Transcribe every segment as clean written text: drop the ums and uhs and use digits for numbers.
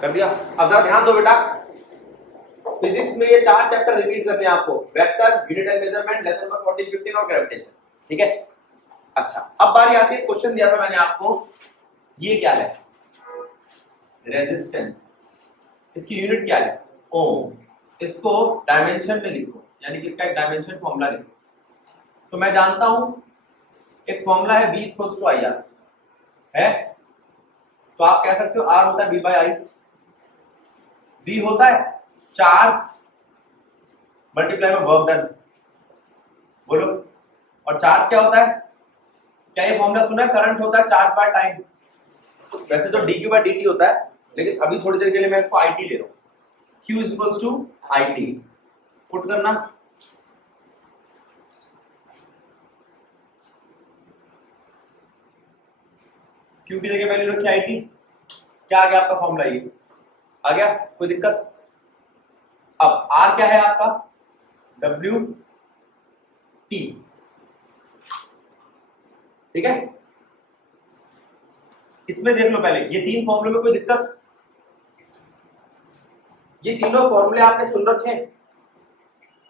कर दिया। अब जरा ध्यान दो बेटा, फिजिक्स में ये 4 चैप्टर रिपीट करने हैं आपको, vector, unit and measurement, lesson number 14, 15 और ग्रेविटेशन। ठीक है। अच्छा, अब बारी आती है, क्वेश्चन दिया था मैंने आपको, ये क्या है, रेजिस्टेंस, इसकी यूनिट क्या है, ओम, इसको डायमेंशन में लिखो, यानी कि इसका एक डायमेंशन फॉर्मूला लिखो। तो मैं जानता हूं एक फॉर्मूला है V = IR है, तो आप कह सकते हो R होता है V/I, V होता है चार्ज मल्टीप्लाई में वर्क डन, बोलो। और चार्ज क्या होता है, क्या ये फॉर्मूला सुना है, करंट होता है चार्ज बाय टाइम। वैसे तो dQ/dt होता है, लेकिन अभी थोड़ी देर के लिए मैं इसको IT ले रहा हूं, Q = IT, पुट करना, Q की जगह वैल्यू रखी IT, क्या आ गया आपका फॉर्मूला, ये आ गया, कोई दिक्कत। अब R क्या है आपका, WT, ठीक है। इसमें देख लो पहले, ये 3 फॉर्मूले में कोई दिक्कत, ये तीनों फॉर्मूले आपने सुन रखे हैं,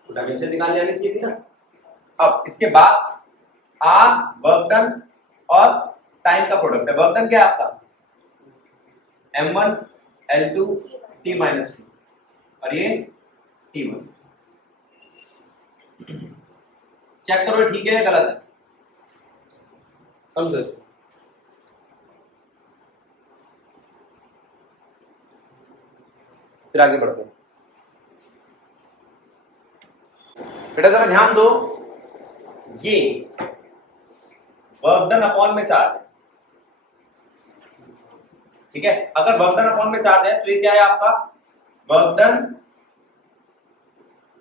तो डायमेंशन निकालने आनी चाहिए थी ना। अब इसके बाद R वर्क डन और टाइम का प्रोडक्ट है, वर्क डन क्या है आपका M1 L2 T-2 और ये T1। चेक करो ठीक है या गलत है, समझो इसको। फिर आगे बढ़ते हैं। बेटा जरा ध्यान दो, ये वर्क डन अपॉन में चार्ज है, ठीक है। अगर वर्क डन अपॉन में चार्ज है तो ये क्या है आपका, वर्क डन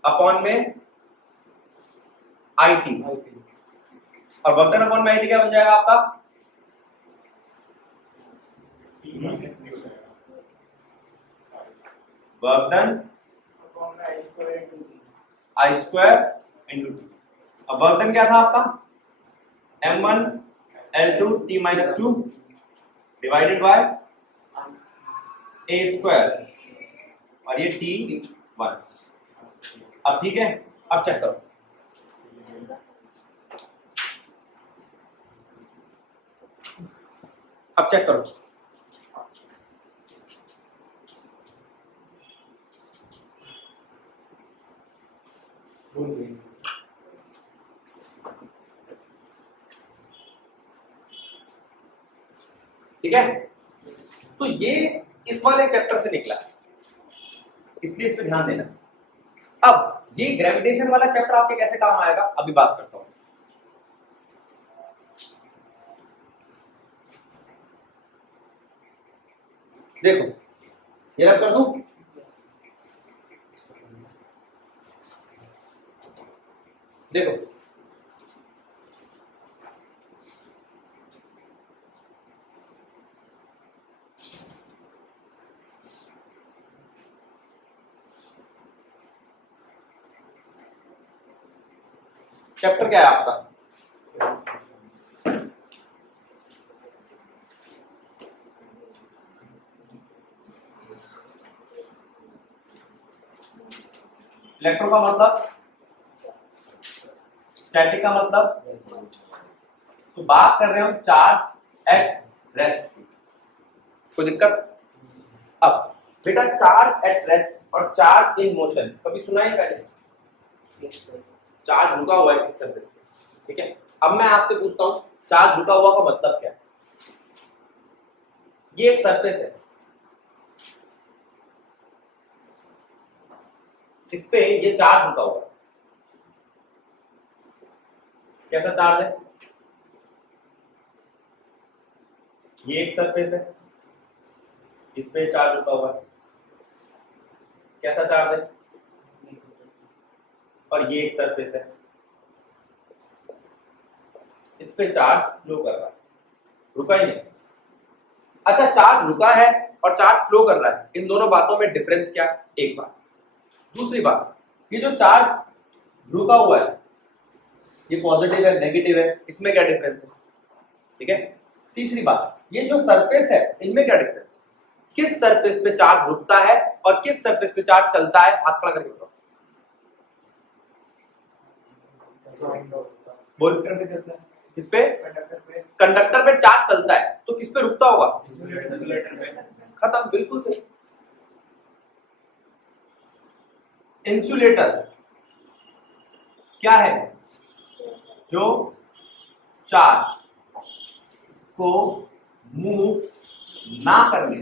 अपॉन में IT, और वर्क डन अपॉन में IT क्या बन जाएगा आपका, वर्क डन I² × T। अब वर्क डन क्या था आपका, M1 L2 T-2 divided by A² और ये T1। अब ठीक है, अब चेक करो, अब चेक करो, ठीक है। तो ये इस वाले चैप्टर से निकला, इसलिए इस पे ध्यान देना। अब ये ग्रेविटेशन वाला चैप्टर आपके कैसे काम आएगा, अभी बात करता हूं। देखो ये रब कर दूं, देखो चैप्टर क्या है आपका, इलेक्ट्रो का मतलब, स्टैटिक का मतलब, तो बात कर रहे हो चार्ज एट रेस्ट की, कोई दिक्कत। अब बेटा चार्ज एट रेस्ट और चार्ज इन मोशन कभी सुना है पहले, चार्ज रुका हुआ है इस सरफेस पे, ठीक है। अब मैं आपसे पूछता हूं चार्ज रुका हुआ का मतलब क्या है, ये एक सरफेस है, इस पे ये चार्ज रुका हुआ है, कैसा चार्ज है, ये एक सरफेस है, इस पे चार्ज रुका हुआ है, कैसा चार्ज है, और ये एक सरफेस है, इस पे चार्ज फ्लो कर रहा है, रुका ही नहीं। अच्छा चार्ज रुका है और चार्ज फ्लो कर रहा है, इन दोनों बातों में डिफरेंस क्या, एक बात। दूसरी बात, ये जो चार्ज रुका हुआ है ये पॉजिटिव है नेगेटिव है, इसमें क्या डिफरेंस है, ठीक है। तीसरी बात, ये जो सरफेस है इनमें क्या डिफरेंस है, किस सरफेस पे चार्ज रुकता है और किस सरफेस पे चार्ज चलता है? हाथ खड़ा करके बताओ। बोल पे चलता है, किस पे? कंडक्टर पे चार्ज चलता है, तो किस पे रुकता होगा? इंसुलेटर पे। खत्म, बिल्कुल सही। इंसुलेटर क्या है? जो चार्ज को मूव ना करने,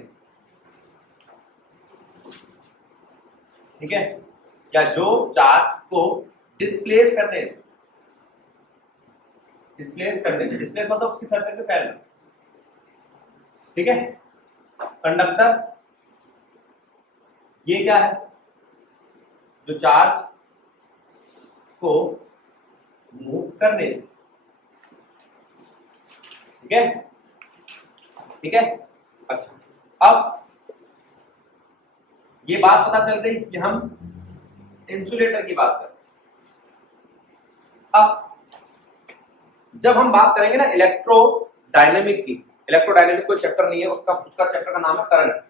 ठीक है, या जो चार्ज को डिस्प्लेस करने, डिस्प्लेस मतलब उसकी सरफेस पे फैलना, ठीक है। कंडक्टर ये क्या है? जो चार्ज को मूव करने, ठीक है, ठीक है। अच्छा, अब ये बात पता चल गई कि हम इंसुलेटर की बात करें। अब जब हम बात करेंगे ना इलेक्ट्रोडायनेमिक की, इलेक्ट्रोडायनेमिक कोई चैप्टर नहीं है, उसका चैप्टर का नाम है करंट।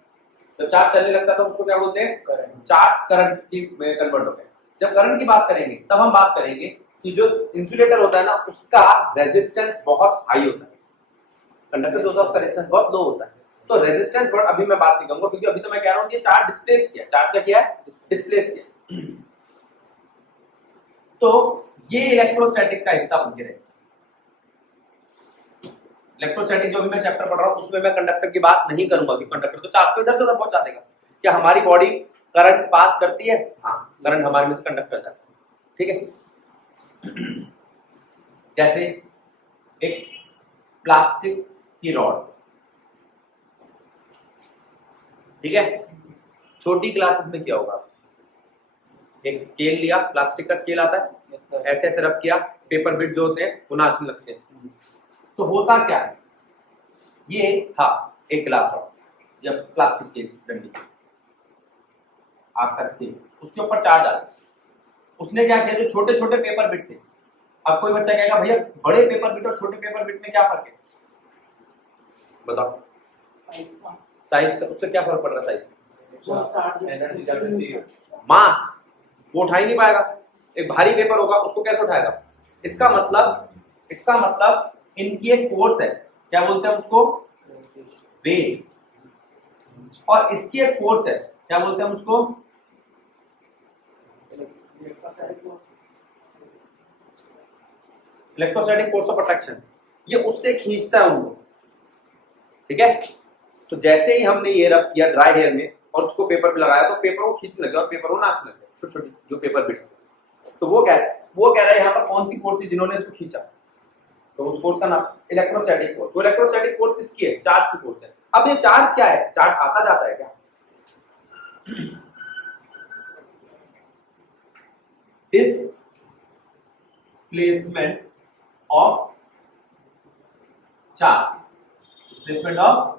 जब चार्ज चलने लगता है तो उसको क्या बोलते हैं? करंट। चार्ज करंट की कन्वर्ट हो गया। जब करंट की बात करेंगे तब हम बात करेंगे कि जो इंसुलेटर होता है ना, उसका रेजिस्टेंस बहुत हाई होता है, कंडक्टर जो होता है उसका रेजिस्टेंस बहुत लो होता है। तो रेजिस्टेंस वर्ड अभी मैं बात नहीं करूंगा, क्योंकि अभी तो मैं कह रहा हूं कि चार्ज डिस्प्लेस किया, चार्ज क्या किया है? डिस्प्लेस किया। तो ये इलेक्ट्रोस्टैटिक का हिस्सा बन के रहेगा। इलेक्ट्रोस्टैटिक जो भी मैं चैप्टर पढ़ रहा हूं उसमें मैं कंडक्टर की बात नहीं करूंगा कि कंडक्टर तो चार्ज को इधर से उधर पहुंचा देगा। क्या हमारी बॉडी करंट पास करती है? हाँ, करंट हमारे में से कंडक्टर जाता है, ठीक है। जैसे एक प्लास्टिक की रॉड, ठीक है, छोटी क्लासेस में क्या होगा? एक स्केल लिया, प्लास्टिक का स्केल आता है, ऐसे ऐसे रब किया, पेपर बिट जो होते हैं वो नाचने लगते हैं। तो होता क्या है? ये था एक ग्लास रॉड, जब प्लास्टिक की डंडी, आपका स्केल, उसके ऊपर चार्ज आ गया। उसने क्या किया? जो छोटे छोटे पेपर बिट थे, अब कोई बच्चा कहेगा भैया बड़े पेपर बिट और छोटे पेपर बिट में क्या फर्क है? बताओ। साइज का उससे क्या फर्क पड़ रहा है? साइज, मास, वो उठा ही नहीं पाएगा। एक भारी पेपर होगा उसको कैसे उठाएगा? इसका मतलब इनकी एक फोर्स है, क्या बोलते हैं उसको? वेट। और इसकी एक फोर्स है, क्या बोलते हैं उसको? Electrostatic force of attraction. ये उससे खींचता है उनको, ठीक है। तो जैसे ही हमने ये रब किया ड्राई हेयर में और उसको पेपर पे लगाया, तो पेपर को खींचने लगे और पेपर को नाचने लगे, छोटी छोटी जो पेपर बिट्स। तो वो कह रहा है यहाँ पर कौन सी फोर्स थी जिन्होंने इसको खींचा? तो उस फोर्स का नाम इलेक्ट्रोस्टैटिक फोर्स। वो इलेक्ट्रोस्टैटिक फोर्स किसकी है? चार्ज की फोर्स है। अब ये चार्ज क्या है? चार्ज आता जाता है क्या? Displacement of charge, displacement of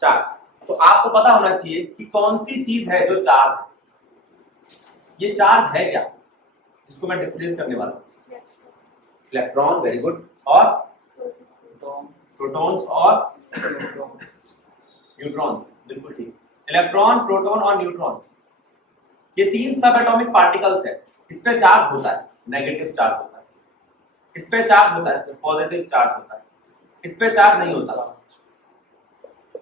charge. तो आपको पता होना चाहिए कि कौन सी चीज है जो चार्ज है। ये चार्ज है क्या जिसको मैं डिस्प्लेस करने वाला हूं? Electron, very good. और प्रोटॉन्स और न्यूट्रॉन्स, बिल्कुल ठीक। इलेक्ट्रॉन, प्रोटॉन और न्यूट्रॉन, ये तीन सब एटॉमिक पार्टिकल्स है। इस पे चार्ज होता है, नेगेटिव चार्ज होता है। इस पे चार्ज होता है, पॉजिटिव चार्ज होता है। इस पे चार्ज नहीं होता।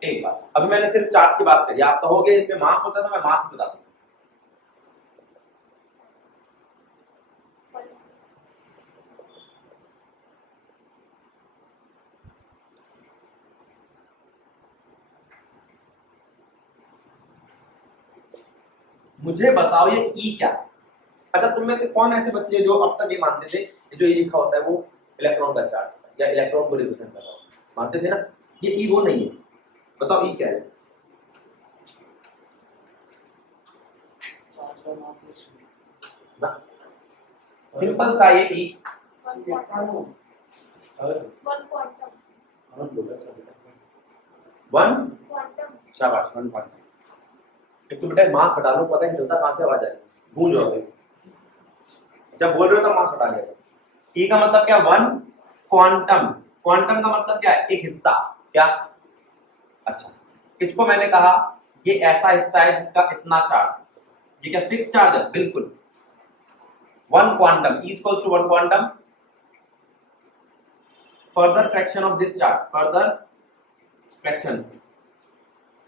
एक बात, अभी मैंने सिर्फ चार्ज की बात करी, आप कहोगे इसमें मास होता है, तो मैं मास बता दूं। मुझे बताओ ये ई क्या है? अच्छा, तुम में से कौन ऐसे बच्चे जो अब तक ये मानते थे जो ई लिखा होता है वो इलेक्ट्रॉन का चार्ज होता है या इलेक्ट्रॉन को रिप्रेजेंट करता है? मानते थे ना? ये ई वो नहीं है। बताओ ई क्या है? सिंपल सा ये ई वन, शाबाश, 1 क्वांटम। एक तो बेटा मास हटा लो, पता नहीं चलता कहां से आवाज आ रही है, गूंज हो गई। जब बोल रहे हो तब मास हटा लिया। ई का मतलब क्या? 1 क्वांटम। क्वांटम का मतलब क्या है? एक हिस्सा। क्या? अच्छा, इसको मैंने कहा ये ऐसा हिस्सा है जिसका इतना चार्ज, ये क्या फिक्स चार्ज है? बिल्कुल। 1 quantum E equals to 1 quantum. Further fraction of this charge, further fraction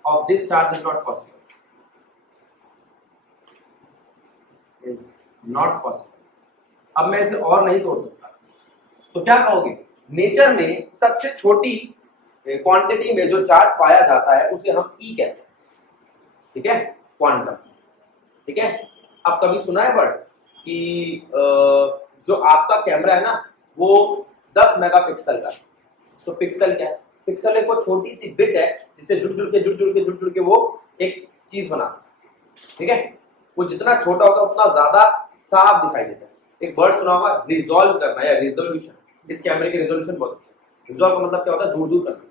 of this charge is not possible. Is not possible. अब मैं इसे और नहीं तोड़ सकता, तो क्या कहोगे? नेचर में सबसे छोटी क्वांटिटी में जो चार्ज पाया जाता है उसे हम E कहते हैं, ठीक है, क्वांटम, ठीक है। अब कभी सुना है वर्ड कि जो आपका कैमरा है ना वो 10 मेगापिक्सल का, तो पिक्सल क्या है? पिक्सल एक वो छोटी सी बिट है जिससे जुड़ के वो एक चीज बनाता है, ठीक है। वो जितना छोटा होता है उतना ज्यादा साफ दिखाई देता है। एक वर्ड सुना होगा रिजॉल्व करना या रिजोल्यूशन। इस कैमरे की रिजोल्यूशन बहुत अच्छा है। रिजॉल्व का मतलब क्या होता है? दूर दूर करना,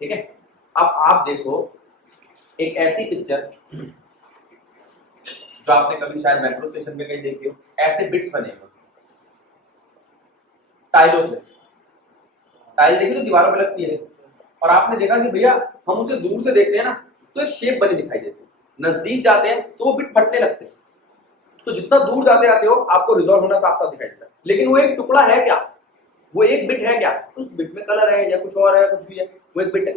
ठीक है। अब आप देखो एक ऐसी पिक्चर जो आपने कभी शायद मेट्रो स्टेशन पे कहीं देखी हो, ऐसे बिट्स बने हैं टाइलों से। टाइल देखी तो दीवारों पे लगती है, और आपने देखा कि भैया हम उसे दूर से देखते हैं ना तो एक शेप बनी दिखाई देती है, नजदीक जाते हैं तो वो बिट फटने लगते हैं। तो जितना दूर जाते आते हो आपको रिजॉल्व होना साफ साफ दिखाई देता है, लेकिन वो एक टुकड़ा है क्या? वो एक बिट है क्या? उस बिट में कलर है या कुछ और है, कुछ भी है, वो एक बिट है।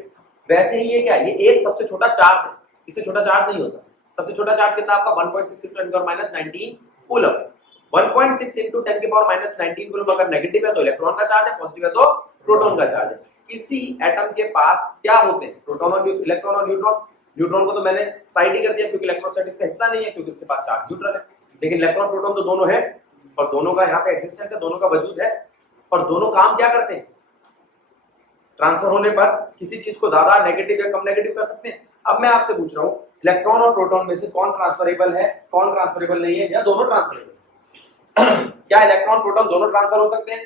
वैसे ही ये क्या है? ये एक सबसे छोटा चार्ज है, इससे छोटा चार्ज नहीं होता। सबसे छोटा चार्ज कितना आपका? 1.6 × 10⁻19 कूलम। 1.6 × 10⁻19 कूलम अगर नेगेटिव है तो इलेक्ट्रॉन का चार्ज है, पॉजिटिव है तो प्रोटॉन का चार्ज है। किसी एटम के पास क्या होते हैं? प्रोटॉन और इलेक्ट्रॉन और न्यूट्रॉन। न्यूट्रॉन को तो मैंने साइड ही कर दिया क्योंकि इलेक्ट्रोस्टैटिक्स का हिस्सा नहीं है, क्योंकि उसके पास चार्ज न्यूट्रल है। लेकिन इलेक्ट्रॉन प्रोटॉन तो दोनों है, और दोनों का यहाँ पे एग्जिस्टेंस है, दोनों का वजूद है, और दोनों काम क्या करते हैं? ट्रांसफर होने पर किसी चीज को ज्यादा नेगेटिव या कम नेगेटिव कर सकते हैं। अब मैं आपसे पूछ रहा हूँ इलेक्ट्रॉन और प्रोटॉन में से कौन ट्रांसफरेबल है, कौन ट्रांसफरेबल नहीं है, या दोनों ट्रांसफरेबल? क्या इलेक्ट्रॉन प्रोटॉन दोनों ट्रांसफर हो सकते हैं?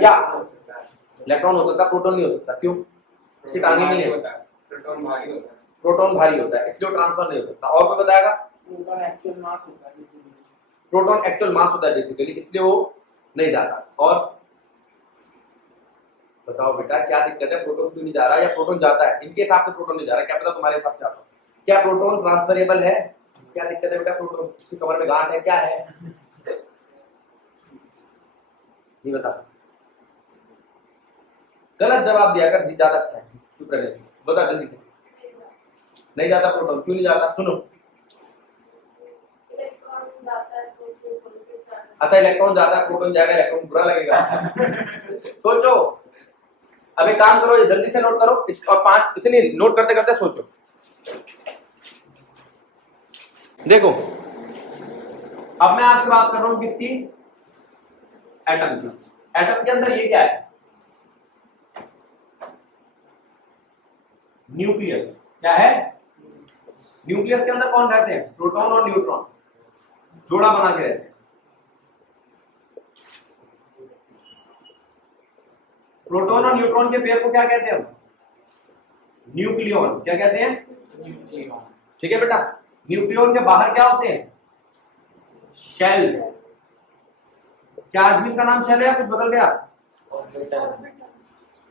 या इलेक्ट्रॉन हो सकता है, प्रोटॉन नहीं हो सकता? क्यों? उसकी टांगे नहीं है, प्रोटॉन भारी होता है। प्रोटॉन भारी होता है इसलिए ट्रांसफर नहीं हो सकता। और कोई बताएगा? प्रोटॉन एक्चुअल मास होता है, प्रोटॉन एक्चुअल मास होता है बेसिकली, इसलिए वो नहीं जाता। और बताओ बेटा क्या दिक्कत है? प्रोटॉन क्यों नहीं जा रहा, या प्रोटॉन जाता है? इनके हिसाब से प्रोटॉन नहीं जा रहा, क्या पता तुम्हारे हिसाब से आता? क्या प्रोटॉन ट्रांसफरेबल है? क्या दिक्कत है बेटा? प्रोटॉन उसकी कमर में गांठ है, क्या है? नहीं बता, गलत जवाब दिया कर, ज्यादा अच्छा है चुप रहने से। बता जल्दी से। नहीं जाता प्रोटॉन, क्यों नहीं जाता? सुनो, अच्छा इलेक्ट्रॉन जाता है, प्रोटॉन जाएगा, इलेक्ट्रॉन बुरा लगेगा। सोचो, अब एक काम करो, ये जल्दी से नोट करो, और 5 इतनी नोट करते करते सोचो। देखो अब मैं आपसे बात कर रहा हूं किसकी? एटम की। एटम के अंदर ये क्या है? न्यूक्लियस। क्या है? न्यूक्लियस के अंदर कौन रहते हैं? प्रोटॉन और न्यूट्रॉन जोड़ा बना के रहते हैं। प्रोटॉन और न्यूट्रॉन के पेयर को क्या कहते हैं हम? न्यूक्लियॉन। क्या कहते हैं? न्यूक्लियॉन। ठीक है बेटा। न्यूक्लियॉन के बाहर क्या होते हैं? शेल्स। क्या आज भी इनका नाम शेल है या कुछ बदल गया?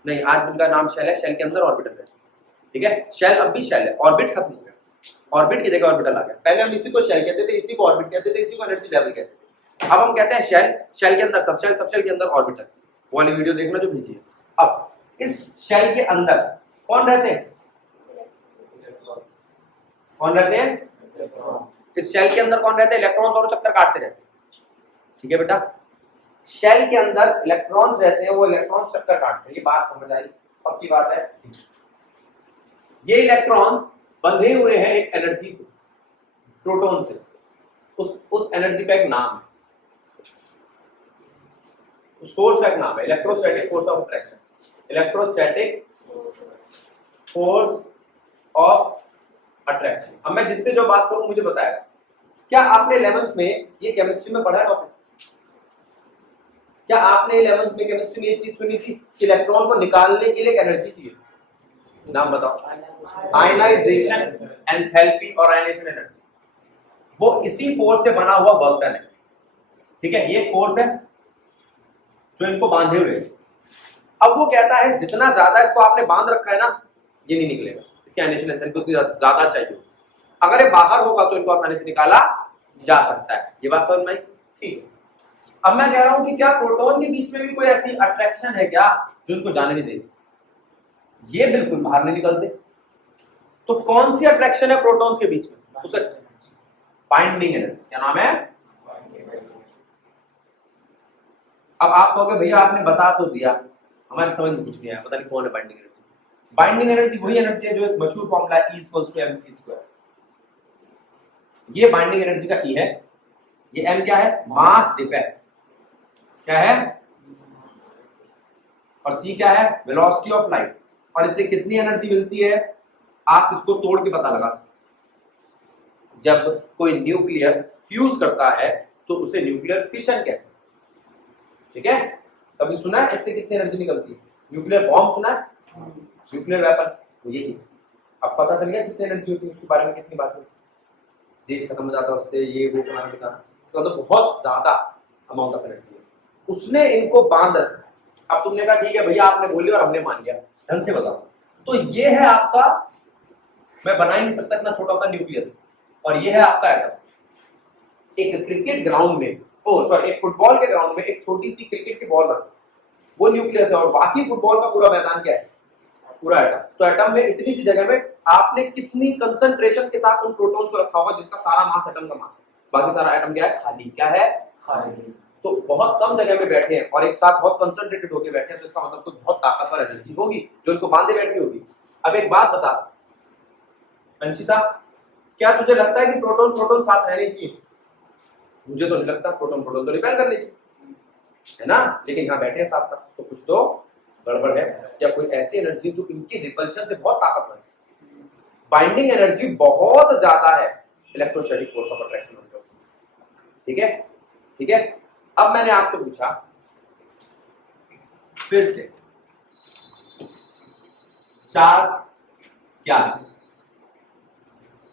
नहीं, आज भी इनका नाम शेल है, शेल के अंदर ऑर्बिटल है, ठीक है। शेल अब भी शेल है, ऑर्बिट खत्म हो गया, ऑर्बिट की जगह ऑर्बिटल आ गया। पहले हम इसी को शेल कहते थे, इसी को ऑर्बिट कहते थे, इसी को एनर्जी लेवल कहते थे। अब हम कहते हैं शेल, शेल के अंदर सबशेल, सबशेल के अंदर ऑर्बिटल। वो वाली वीडियो देखना जो भेजी है। अब इस शेल के अंदर कौन रहते हैं? कौन रहते हैं? इस शेल के अंदर कौन रहते हैं? इलेक्ट्रॉन्स और चक्कर काटते रहते हैं, ठीक है बेटा। शेल के अंदर इलेक्ट्रॉन्स रहते हैं, वो इलेक्ट्रॉन्स चक्कर काटते हैं। ये बात समझ आई? पक्की बात है। ये इलेक्ट्रॉन्स बंधे हुए हैं एक एनर्जी से, प्रोटॉन से। उस एनर्जी का एक नाम है, उस फोर्स का एक नाम है electrostatic force of attraction. Electrostatic force of attraction. अब मैं जिससे जो बात करूं मुझे बताएगा। क्या आपने 11th में ये केमिस्ट्री में पढ़ा टॉपिक? क्या आपने 11th में केमिस्ट्री में ये चीज सुनी थी कि इलेक्ट्रॉन को निकालने के लिए एक एनर्जी चाहिए? नाम बताओ। आयनाइजेशन, एंथैल्पी और आयनाइजेशन एनर्जी। वो इसी फोर्स से बना हुआ वर्क डन है, ठीक है। ये फोर्स है जो इनको बांधे हुए है। अब वो कहता है जितना ज्यादा इसको आपने बांध रखा है ना, ये नहीं निकलेगा, इसकी आयनेशन एंथैल्पी उतनी ज्यादा चाहिए। अगर ये बाहर होगा तो इनको आसानी से निकाला जा सकता है। ये बात समझ में आई? ठीक है। अब मैं कह रहा हूं कि क्या प्रोटॉन के बीच में भी कोई ऐसी अट्रैक्शन है क्या जो इनको जाने नहीं देगी? ये बिल्कुल बाहर नहीं निकलते। तो कौन सी अट्रैक्शन है प्रोटॉन्स के बीच में? उसे बाइंडिंग एनर्जी। क्या नाम है? अब आप कहोगे भैया आपने बता तो दिया, हमारे समझ में कुछ नहीं आया, पता नहीं कौन है बाइंडिंग एनर्जी। बाइंडिंग एनर्जी वही एनर्जी है जो एक मशहूर फॉर्मूला है E=mc²। ये बाइंडिंग एनर्जी का E है। ये M क्या है? Mass defect. क्या है? और C क्या है? Velocity of light. और इससे कितनी एनर्जी मिलती है आप इसको तोड़ के पता लगा सकते। जब कोई न्यूक्लियर फ्यूज करता है तो उसे न्यूक्लियर फिशन कहते हैं। ठीक है? कभी सुना है इससे कितनी एनर्जी निकलती है? न्यूक्लियर बॉम्ब सुना है? न्यूक्लियर वेपन, तो यही। अब पता चल गया कितनी एनर्जी होती है, उसके बारे में कितनी बातें, देश खत्म हो जाता है उससे, ये वो बनाने का। इसका तो बहुत ज्यादा अमाउंट ऑफ एनर्जी है। उसने इनको बांध रखा है। अब तुमने कहा ठीक है भैया आपने बोली और हमने मान लिया, ढंग से बताओ। तो ये है आपका, मैं बना ही नहीं सकता इतना छोटा होता न्यूक्लियस, और ये है आपका एटम। एक क्रिकेट ग्राउंड में, एक फुटबॉल के ग्राउंड में एक छोटी सी क्रिकेट की बॉल रखो, वो न्यूक्लियस है, और बाकी फुटबॉल का पूरा मैदान क्या है? पूरा एटम। तो एटम में इतनी सी जगह में आपने कितनी कंसंट्रेशन के साथ उन प्रोटॉन्स को रखा होगा जिसका सारा मास एटम का मास है, बाकी सारा एटम क्या है? खाली। क्या है? खाली। तो बहुत कम जगह में बैठे हैं और एक साथ बहुत कंसंट्रेटेड होकर बैठे हैं, तो इसका मतलब कुछ बहुत ताकतवर एनर्जी होगी जो इनको बांधे बैठी होगी। अब एक बात बता अंशिता, क्या तुझे लगता है कि प्रोटॉन प्रोटॉन साथ रहने चाहिए? मुझे तो नहीं लगता। प्रोटॉन प्रोटॉन तो रिपेल करनी चाहिए, है ना? लेकिन यहाँ बैठे हैं साथ साथ, तो कुछ तो गड़बड़ है। या कोई ऐसी एनर्जी जो इनकी रिपल्शन से बहुत ताकतवर है, बाइंडिंग एनर्जी बहुत ज्यादा है इलेक्ट्रोस्टैटिक फोर्स ऑफ अट्रैक्शन। ठीक है? ठीक है। अब मैंने आपसे पूछा फिर से, चार्ज क्या है?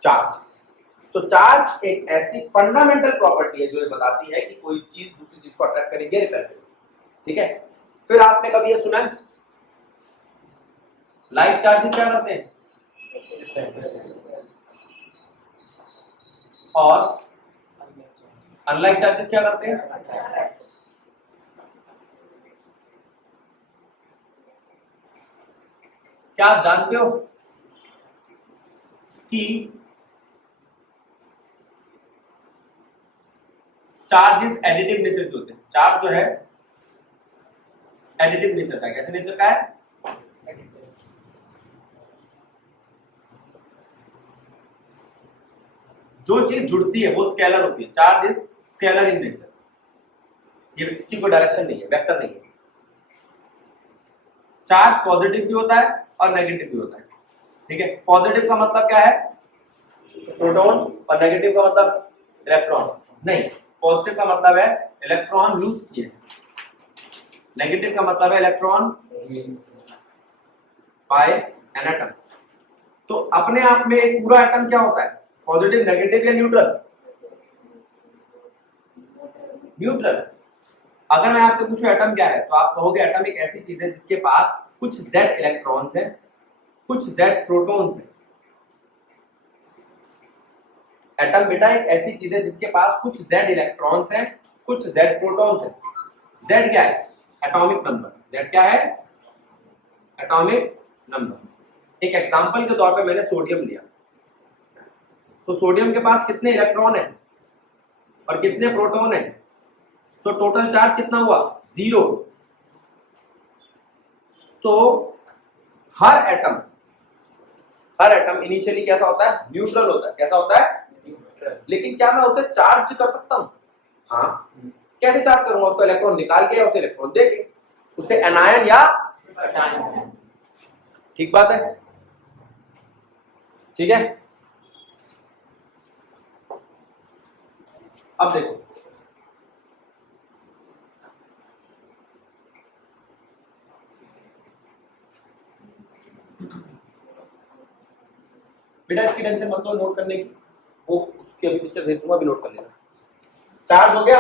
चार्ज, तो चार्ज एक ऐसी फंडामेंटल प्रॉपर्टी है जो ये बताती है कि कोई चीज दूसरी चीज को अट्रैक्ट करेगी, रिपेल करेगी। ठीक है? फिर आपने कभी ये सुना है लाइक चार्जेस क्या करते हैं? और अनलाइक चार्जेस क्या करते हैं? क्या आप जानते हो कि चार्जेस एडिटिव नेचर के होते हैं? चार्ज जो है एडिटिव नेचर का है। कैसे नेचर का है? जो चीज जुड़ती है वो स्केलर होती है। Charge is scalar in nature. ये इसकी कोई डायरेक्शन नहीं है, वेक्टर नहीं है। चार्ज पॉजिटिव भी होता है और नेगेटिव भी होता है। ठीक है? पॉजिटिव का मतलब क्या है? प्रोटॉन, और नेगेटिव का मतलब इलेक्ट्रॉन। नहीं, पॉजिटिव का मतलब है इलेक्ट्रॉन लूज किए, नेगेटिव का मतलब है इलेक्ट्रॉन बाय एन एटम। तो अपने आप में एक पूरा एटम क्या होता है? पॉजिटिव, नेगेटिव या न्यूट्रल? न्यूट्रल। अगर मैं आपसे पूछूं एटम क्या है, तो आप कहोगे एटम एक ऐसी चीज है जिसके पास कुछ z इलेक्ट्रॉन्स हैं, कुछ z प्रोटॉन्स हैं। एटम बेटा एक ऐसी चीज है जिसके पास कुछ z इलेक्ट्रॉन्स हैं, कुछ z प्रोटॉन्स हैं। z क्या है? Atomic number. z क्या है? Atomic number. एक एग्जांपल के तौर पे मैंने सोडियम लिया, तो सोडियम के पास कितने इलेक्ट्रॉन हैं और कितने प्रोटॉन हैं? तो टोटल चार्ज कितना हुआ? 0। तो हर एटम इनिशियली कैसा होता है? न्यूट्रल होता है। कैसा होता है? न्यूट्रल। लेकिन क्या मैं उसे चार्ज कर सकता हूं? हाँ। कैसे चार्ज करूंगा? उसका इलेक्ट्रॉन निकाल के या उसे इलेक्ट्रॉन दे के, उसे एनायन या कैटायन। ठीक बात है? ठीक है? अब देखो, बेटा इसकी टेंशन मत लो नोट करने की, वो उसकी अभी पिक्चर भेज दूंगा, अभी नोट कर लेना। चार्ज हो गया।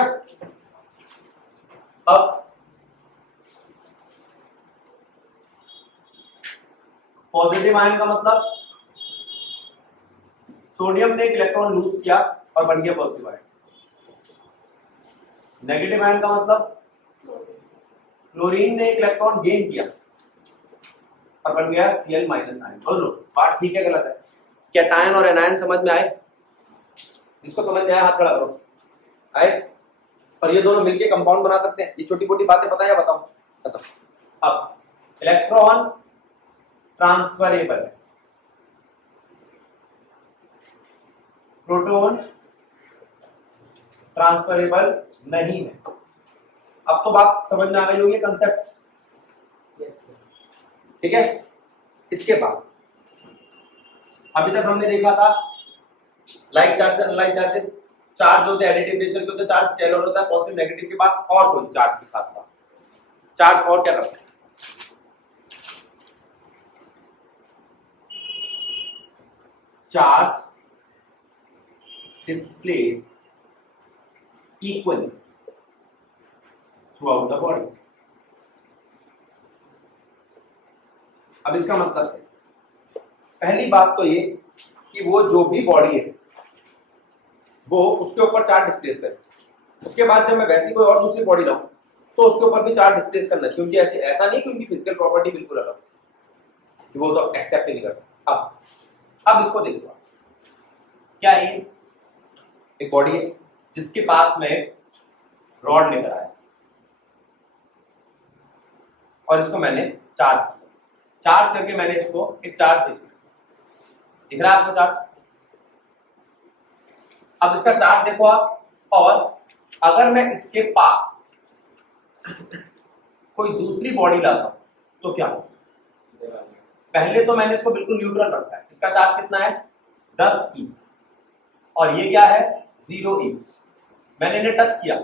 अब पॉजिटिव आयन का मतलब सोडियम ने एक इलेक्ट्रॉन लूज किया और बन गया पॉजिटिव आयन। नेगेटिव आयन का मतलब क्लोरीन ने एक इलेक्ट्रॉन गेन किया और बन गया Cl माइनस आयन। बोलो बात ठीक है गलत है? कैटायन और एनायन समझ में आए? जिसको समझ में आया हाथ खड़ा करो। आए? और ये दोनों मिलके कंपाउंड बना सकते हैं? ये छोटी मोटी बातें पता है या बताऊं? बताओ। अब इलेक्ट्रॉन ट्रांसफरेबल है, प्रोटॉन ट्रांसफरेबल नहीं है। अब तो बात समझ में आ गई होगी कंसेप्ट? यस ठीक है। इसके बाद अभी तक हमने देखा था like charge unlike charges. Charge होते हैं एडिटिव नेचर के होते हैं, चार्ज स्केलर होता है, पॉजिटिव नेगेटिव के बाद और कोई चार्ज की खास बात। चार्ज और क्या करता है? Charge displays equally throughout the body। अब इसका मतलब है, पहली बात तो ये कि वो जो भी बॉडी है वो उसके ऊपर चार्ज डिस्प्लेस करे। उसके बाद जब मैं वैसी कोई और दूसरी बॉडी लाऊं तो उसके ऊपर भी चार्ज डिस्प्लेस करना चाहिए। उनकी ऐसा नहीं कि उनकी फिजिकल प्रॉपर्टी बिल्कुल अलग कि वो तो एक्सेप्ट ही नहीं करता। अब इसको देखो, क्या ये एक बॉडी है जिसके पास में रॉड लेकर आया और इसको मैंने चार्ज करके मैंने इसको एक चार्ज दे दिया। दिख रहा है आपको चार्ज? अब इसका चार्ज देखो आप, और अगर मैं इसके पास कोई दूसरी बॉडी लाता हूं तो क्या हो? पहले तो मैंने इसको बिल्कुल न्यूट्रल रखा है। इसका चार्ज कितना है? 10 E और ये क्या है? 0 E। मैंने इन्हें टच किया,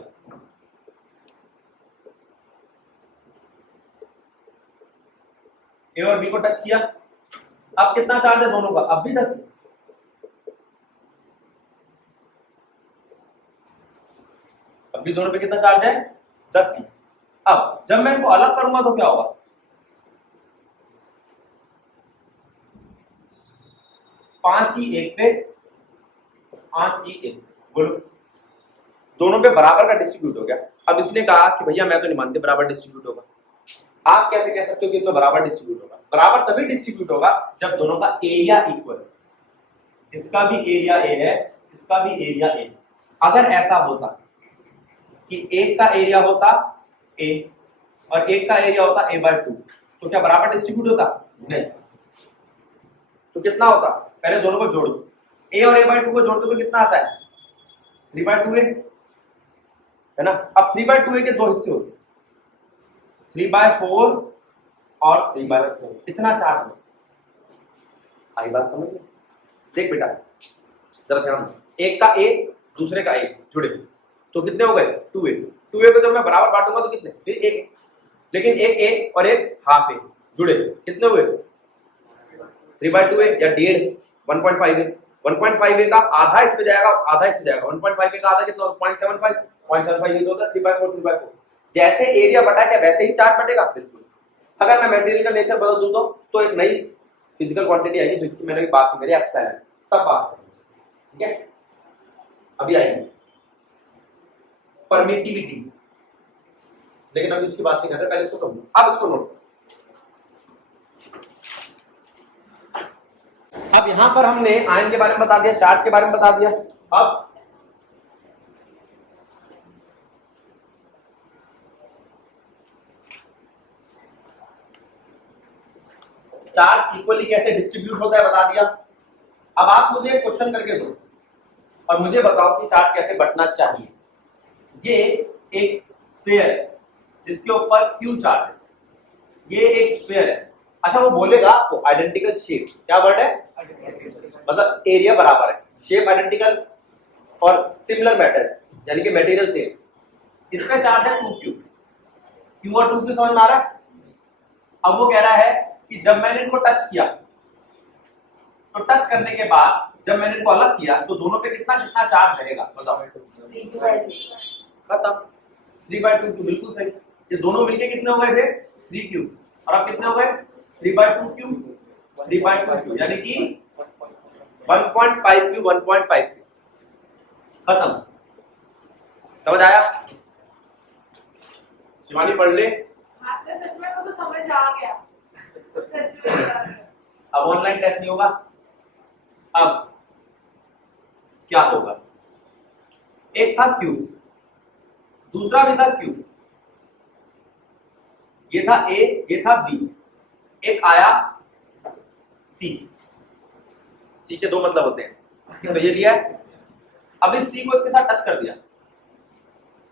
ए और बी को टच किया। अब कितना चार्ज है दोनों का? अब भी 10 है। अब भी दोनों पे कितना चार्ज है? 10 की। अब जब मैं इनको अलग करूंगा तो क्या होगा? 5 ही एक पे 5 ही एक। बोलो, दोनों पे बराबर का डिस्ट्रीब्यूट हो गया। अब इसने कहा कि भैया मैं तो नहीं मानती बराबर डिस्ट्रीब्यूट होगा। आप कैसे कह सकते हो कि इसमें बराबर डिस्ट्रीब्यूट होगा? बराबर तभी डिस्ट्रीब्यूट होगा जब दोनों का एरिया इक्वल है। इसका भी एरिया ए है, इसका भी एरिया ए। अगर ऐसा होता कि एक का एरिया होता ए और एक का एरिया होता a/2 तो क्या बराबर डिस्ट्रीब्यूट होता? नहीं। तो कितना होता? पहले दोनों को जोड़ दो, ए और a/2 को जोड़ते हुए कितना आता है? 3/2a है ना। अब 3/2a के दो हिस्से होते, 3/4 और 3/4। इतना चार्ज होता। आई बात समझ में? देख बेटा जरा ध्यान दो, एक का ए दूसरे का ए जुड़े तो कितने हो गए? 2a को जब मैं बराबर बांटूंगा तो कितने? फिर एक, लेकिन एक ए और एक हाफ ए जुड़े कितने हुए? 3/2a या 1.5a। 1.5a का आधा इस पे जाएगा, आधा इस पे जाएगा। 1.5a का आधा कितना? 0.75 ये तो होता है 3/4। जैसे एरिया बटा क्या वैसे ही चार्ज बटेगा? बिल्कुल। अगर मैं मटेरियल का नेचर बदल दूं तो एक नई फिजिकल क्वांटिटी आएगी जिसकी मैंने बात की, मेरी एप्सिलॉन, तब बात करेंगे। ठीक है, अभी आएगी परमिटिविटी, लेकिन अभी उसकी बात नहीं कर रहे, पहले इसको समझो। अब इसको नोट। अब यहां पर हमने आयन के बारे में बता दिया, चार्ज के बारे में बता दिया। अब चार्ज इक्वली कैसे डिस्ट्रीब्यूट होता है बता दिया। अब आप मुझे क्वेश्चन करके दो और मुझे बताओ कि चार्ज कैसे बंटना चाहिए। ये एक स्फीयर है जिसके ऊपर Q चार्ज है, ये एक स्फीयर है। अच्छा वो बोलेगा आपको आइडेंटिकल शेप, क्या वर्ड है? मतलब एरिया बराबर है, शेप आइडेंटिकल और सिमिलर मैटर यानी कि मटेरियल सेम। इसका चार्ज है 2Q। Q और 2Q समझ में आ रहा है? अब वो कह रहा है कि जब मैंने इनको टच किया तो टच करने के बाद जब मैंने इनको अलग किया तो दोनों पे कितना कितना चार्ज रहेगा बताओ? खत्म। 3/2Q बिल्कुल सही। ये दोनों मिलके कितने हो गए थे? 3Q। और अब कितने हो गए? 3/2Q। 3/2Q यानी कि 1.5 क्यू 1.5 क्यू, खत्म। समझ आया? शिवानी पढ़ ले। हाँ सर, सच में वो तो समझ आ गया, सच में आ गया। अब ऑनलाइन टेस्ट नहीं होगा। अब क्या होगा? एक था क्यू, दूसरा भी था क्यू, ये था ए, ये था बी, एक आया सी। सी के दो मतलब होते हैं, तो ये दिया है। अब इस सी को इसके साथ टच कर दिया।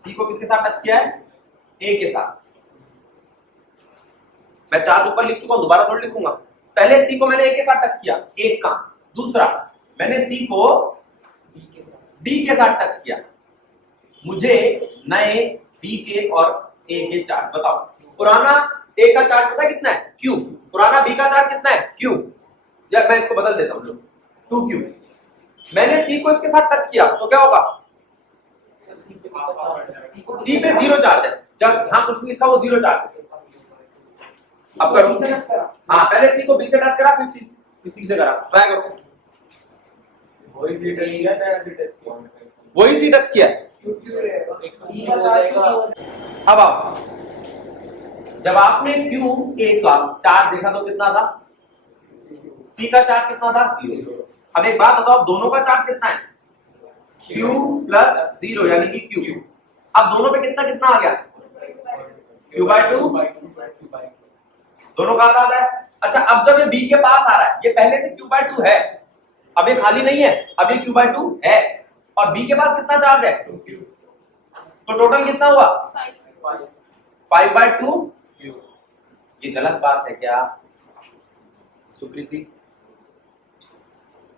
सी को किसके साथ टच किया है? ए के साथ। मैं चार्ज ऊपर लिख चुका हूं, दोबारा थोड़ी लिखूंगा। पहले सी को मैंने ए के साथ टच किया, एक का। दूसरा मैंने सी को बी के साथ टच किया। मुझे नए बी के और ए के चार्ज बताओ। पुराना ए का चार्ज पता है कितना है? क्यू। पुराना बी का चार्ज कितना है? क्यू। या मैं इसको बदल देता हूं, लो 2q। मैंने सी को इसके साथ टच किया तो क्या होगा? सी पे 0 चार्ज है, जब जहां कुछ लिखा वो 0 चार्ज है। अब करो। हाँ, पहले सी को बी से टच करा, फिर सी से करा। ट्राई करो। वही सी टच किया था, ऐसे टच किया। वही सी टच किया। अब आओ, जब आपने क्यू ए का चार्ज देखा तो कितना था? सी का चार्ज कितना था? 0। अब एक बात बताओ, दोनों का चार्ज कितना है? Q प्लस 0 यानी कि Q। अब दोनों पे कितना कितना आ गया? Q/2। दोनों का आधा है। अच्छा, अब जब ये B के पास आ रहा है, ये पहले से Q/2 है, अब ये खाली नहीं है, अब ये Q/2 है, और B के पास कितना चार्ज है? तो टोटल कितना हुआ? 5/2। ये गलत बात है क्या सुकृति?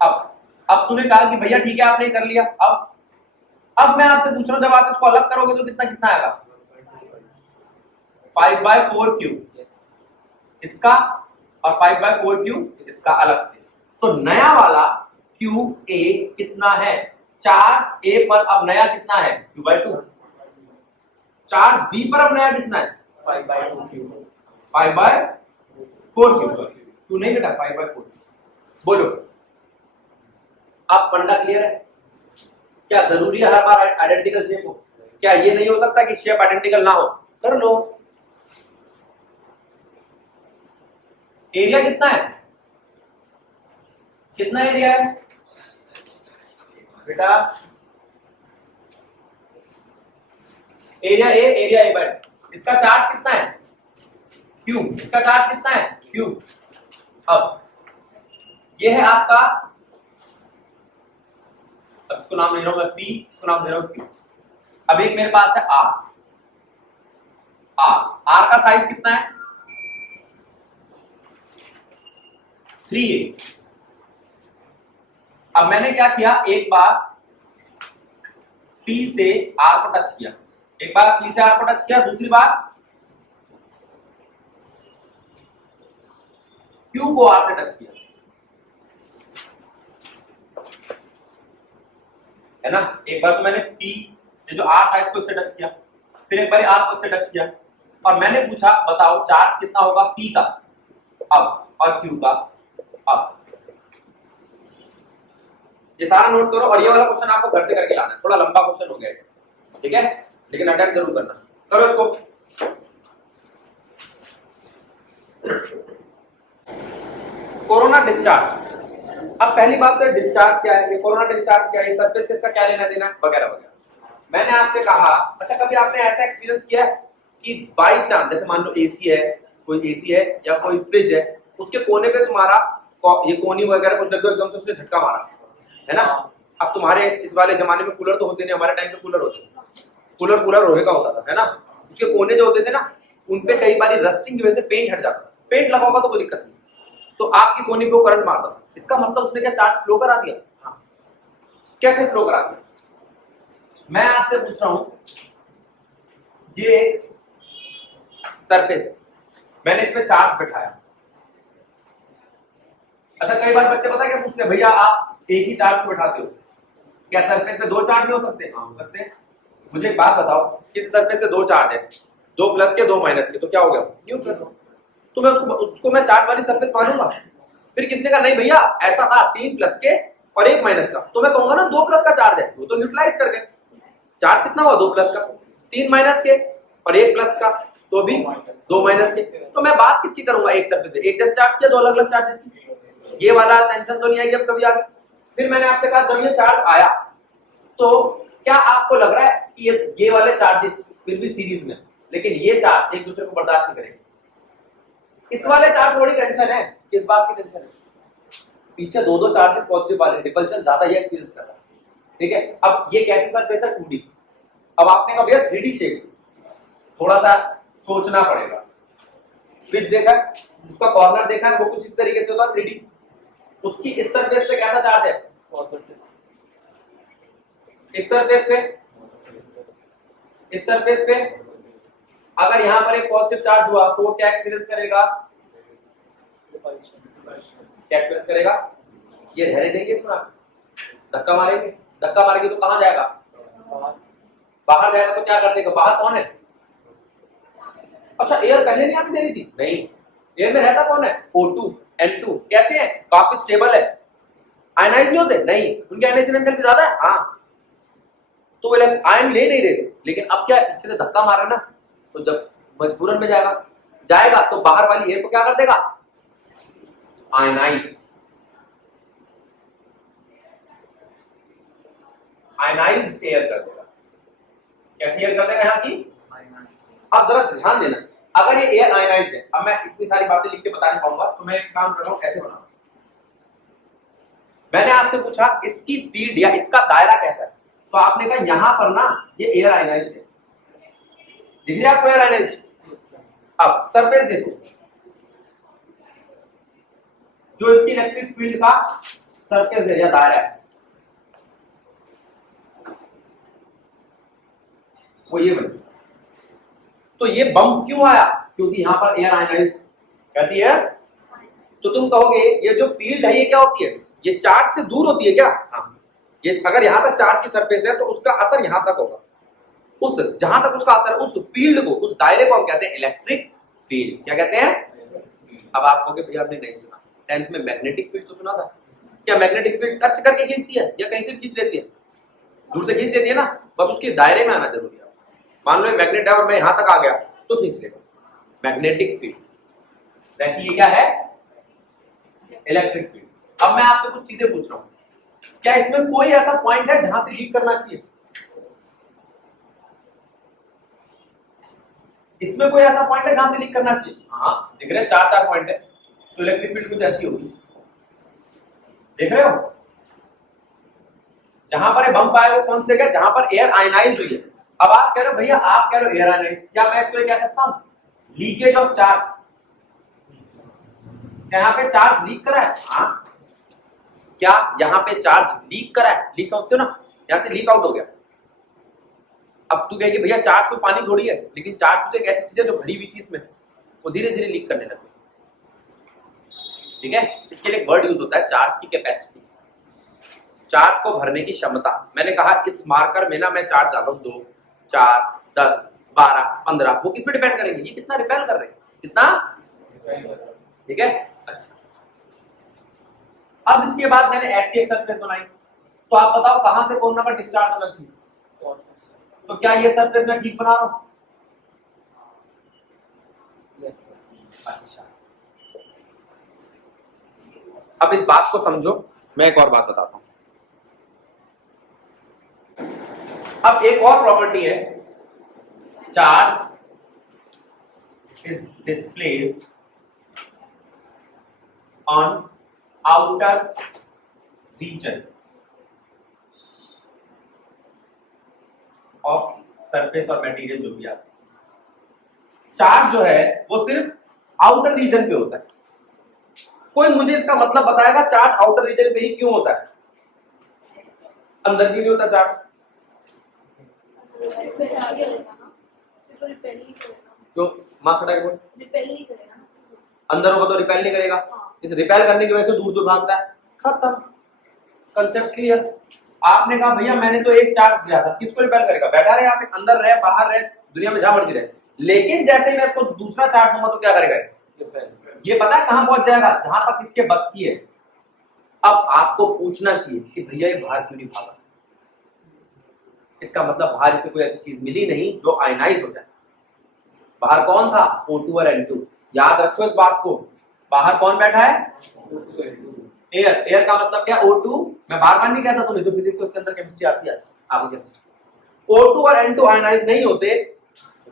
अब तूने कहा कि भैया ठीक है आपने कर लिया। अब मैं आपसे पूछ रहा हूं, जब आप इसको अलग करोगे तो कितना कितना आएगा? 5/4q इसका और 5/4q इसका अलग से। तो नया वाला QA कितना है? चार्ज A पर अब नया कितना है? Q/2। चार्ज B पर अब नया कितना है? 5/2q। 5/4q। क्यों नहीं बेटा? 5/4। बोलो, अब फंडा क्लियर है? क्या जरूरी है हर बार आइडेंटिकल शेप हो? क्या ये नहीं हो सकता कि शेप आइडेंटिकल ना हो? कर लो। एरिया कितना है? कितना एरिया है बेटा? Area A by. इसका चार्ज कितना है? क्यू। इसका चार्ज कितना है? क्यू। अब ये है आपका, अब इसको नाम ले रहा हूं मैं P, इसको नाम दे रहा हूं Q। अब एक मेरे पास है R। R का साइज कितना है? 3a। अब मैंने क्या किया, एक बार P से R को टच किया, एक बार P से R को टच किया, दूसरी बार Q को R से टच किया, है ना? एक बार तो मैंने P जो R था इसको इससे टच किया, फिर एक बार R को इससे टच किया, और मैंने पूछा बताओ चार्ज कितना होगा P का अब और Q का अब। ये सारा नोट करो, और ये वाला क्वेश्चन आपको घर से करके लाना है। थोड़ा लंबा क्वेश्चन हो गया है, ठीक है, लेकिन अटेम्प्ट जरूर करना। करो इसको। Corona discharge. अब पहली बात तो डिस्चार्ज क्या है, ये कोरोना डिस्चार्ज क्या है, सरफेस से इसका क्या लेना देना है, वगैरह वगैरह। मैंने आपसे कहा, अच्छा कभी आपने ऐसा एक्सपीरियंस किया है कि बाई चांस, जैसे मान लो एसी है, कोई एसी है या कोई फ्रिज है, उसके कोने पे तुम्हारा ये कोनी वगैरह कुछ लग गया, एकदम से उसने झटका मारा, है ना? अब तुम्हारे इस वाले जमाने में कूलर तो होते नहीं, हमारे टाइम पे कूलर होते थे, कूलर लोहे का होता था, है ना? उसके कोने जो होते थे ना, उनपे कई बार रस्टिंग की वजह से पेंट हट जाता, पेंट लगा होगा तो कोई दिक्कत नहीं, तो आपकी कोनी पे वो करंट मारता, इसका मतलब उसने क्या चार्ज फ्लो करा दिया? हाँ। कैसे फ्लो करा दिया? मैं आपसे पूछ रहा हूं, ये सरफेस है, मैंने इस पे चार्ज बैठाया। अच्छा कई बार बच्चे पता है क्या पूछते हैं, भैया आप एक ही चार्ज को बैठाते हो, क्या सरफेस पे दो चार्ज नहीं हो सकते? हाँ हो सकते हैं। मुझे एक बात बताओ, किस सरफेस पे दो चार्ज है, दो प्लस के दो माइनस के, तो क्या हो गया? न्यूट्रल। तो मैं उसको मैं चार्ज वाली सरफेस मानूंगा? फिर किसने कहा नहीं भैया ऐसा था, 3 प्लस के और एक माइनस का, तो मैं कहूंगा ना 2 प्लस का चार्ज है, वो तो न्यूट्रलाइज कर गए। चार्ज कितना हुआ 2 प्लस का, 3 माइनस के और 1 प्लस का, तो भी 2 माइनस के। तो मैं बात किसकी करूंगा, एक सरफेस पे एक जैसे चार्ज किया, 2 अलग अलग चार्जेस की। ये वाला टेंशन तो नहीं आएगी अब कभी आगे। फिर मैंने आपसे कहा जब ये चार्ज आया तो क्या आपको लग रहा है कि ये वाले चार्जेस फिर भी सीरीज में, लेकिन ये चार्ज एक दूसरे को बर्दाश्त नहीं करेंगे। इस वाले चार्ज थोड़ी टेंशन है, किस बात की टेंशन है, पीछे दो चार्जेस पॉजिटिव वाले, रिपल्शन ज्यादा ये एक्सपीरियंस कर रहा है, ठीक है। अब ये कैसे सरफेस है 2D, अब आपने कहा भैया 3D शेप, थोड़ा सा सोचना पड़ेगा। फ्रिज देखा है, उसका कॉर्नर देखा है, वो कुछ इस तरीके से होता है 3D, उसकी इस सरफेस पे कैसा चार्ज है, इस सरफेस पे, इस सरफेस पे अगर यहां पर एक पॉजिटिव चार्ज हुआ तो वो क्या एक्सपीरियंस करेगा, क्या एक्सपीरियंस करेगा, ये रहने देंगे इसमें, आप धक्का मारेंगे, धक्का मारेंगे तो कहां जाएगा, बाहर जाएगा, तो क्या कर देगा, बाहर कौन है, अच्छा एयर पहले नहीं आने दे रही थी, नहीं, एयर में रहता कौन है, O2 N2, कैसे है, काफी स्टेबल है, आयनाइज नहीं होते, नहीं, उनकी आयनाइजेशन एंथैल्पी ज्यादा है, हाँ, तो वो आयन ले नहीं रहे, लेकिन अब क्या पीछे से धक्का मारा ना, तो जब मजबूरन में जाएगा तो बाहर वाली एयर को क्या कर देगा, आयनाइज्ड एयर कर देगा। कैसी एयर कर देगा यहाँ की, अब जरा ध्यान देना, अगर ये एयर आयनाइज्ड है, अब मैं इतनी सारी बातें लिख के बता नहीं पाऊंगा, तो मैं एक काम कर रहा हूं, कैसे बनाऊं। मैंने आपसे पूछा इसकी फील्ड या इसका दायरा कैसा है, तो आपने कहा यहां पर ना ये एयर आयनाइज्ड है, दिख रही है आपको एयर आयनाइज्ड। अब सरफेस देखो, जो इसकी इलेक्ट्रिक फील्ड का सरफेस है या दायरा है, वो ये बन, तो ये बम क्यों आया, क्योंकि यहां पर एयर आयनाइज्ड कहती है। तो तुम कहोगे ये जो फील्ड है ये क्या होती है, ये चार्ज से दूर होती है क्या, हाँ, ये अगर यहां तक चार्ज की सरफेस है तो उसका असर यहां तक होगा, उस जहां तक उसका असर है, उस फील्ड को, उस दायरे को हम कहते हैं इलेक्ट्रिक फील्ड, क्या कहते हैं। अब आप कहोगे भैया आपने नहीं सुना, 10th में मैग्नेटिक फील्ड तो सुना था, क्या मैग्नेटिक फील्ड टच करके खींचती है या कहीं से खींच लेती है, दूर से खींच लेती है ना, बस उसके दायरे में आना जरूरी है। मान लो मैग्नेट है और मैं यहां तक आ गया तो खींच लेगा, मैग्नेटिक फील्ड। वैसे ये क्या है, इलेक्ट्रिक फील्ड। अब मैं आपसे कुछ चीजें पूछ रहा हूं, क्या इसमें कोई ऐसा पॉइंट है जहां से लीक करना चाहिए, इसमें कोई ऐसा पॉइंट है जहां से लीक करना चाहिए, हाँ दिख रहे हैं 4 पॉइंट है, तो इलेक्ट्रिक फील्ड कुछ ऐसी होगी, देख रहे हो, जहां पर बम आया वो कौन से जगह, जहां पर एयर आयनाइज हुई है। अब आप कह रहे हो भैया, आप कह रहे हो एयर आयनाइज, क्या मैं इसको कह सकता हूं लीकेज ऑफ चार्ज, यहाँ पे चार्ज लीक करा है, हाँ, क्या यहाँ पे चार्ज लीक करा है, लीक समझते हो ना, यहां से लीक आउट हो गया। अब तू कहेगी भैया चार्ज तो पानी थोड़ी है, लेकिन चार्ज तो एक ऐसी चीज है जो भरी हुई थी इसमें, वो धीरे धीरे लीक करने लगी, ठीक है। इसके लिए एक वर्ड यूज होता है चार्ज की कैपेसिटी, चार्ज को भरने की क्षमता। मैंने कहा इस मार्कर में ना मैं चार्ज डाल रहा हूं 2, 4, 10, 12, 15, वो किस पे डिपेंड करेंगे, ये कितना रिपेल कर रहे हैं, कितना, ठीक है। अच्छा, अब इसके बाद मैंने ऐसी एक सरफेस बनाई, तो आप बताओ कहां से कोरोना का डिस्चार्ज होना चाहिए, तो क्या ये सरफेस मैं ठीक बना रहा हूं, अच्छा। अब इस बात को समझो, मैं एक और बात बताता हूं। अब एक और प्रॉपर्टी है, charge is displaced on outer region of surface और मटेरियल, जो भी आप, चार्ज जो है वो सिर्फ आउटर रीजन पे होता है। कोई मुझे इसका मतलब बताएगा चार्ज आउटर रीजन पे ही क्यों होता है, अंदर क्यों नहीं होता चार्ज, क्यों, मास्क हटा के बोल, अंदर होगा तो रिपेल नहीं करेगा, इस रिपेल करने की वजह से दूर दूर भागता है, खत्म, कंसेप्ट क्लियर। आपने कहा भैया मैंने तो एक चार्ज दिया था, किसको रिपेल करेगा, बैठा रहे यहाँ पे, अंदर रहे बाहर रहे, दुनिया में जहां मर्जी रहे, लेकिन जैसे ही मैं इसको दूसरा चार्ज दूंगा तो क्या करेगा, ये पता है कहां पहुंच जाएगा, जहां तक इसके बस की है। अब आपको पूछना चाहिए कि भैया ये बाहर क्यों नहीं भागा, इसका मतलब बाहर इसे कोई ऐसी चीज मिली नहीं जो आयनाइज हो जाए। बाहर कौन था? O2 और N2। याद रखो इस बात को, बाहर कौन बैठा है? एयर। एयर का मतलब क्या? O2। मैं बार बार नहीं कहता तुम्हें, जो फिजिक्स है उसके अंदर केमिस्ट्री आती है, आगे केमिस्ट्री। O2 और N2 आयनाइज नहीं होते,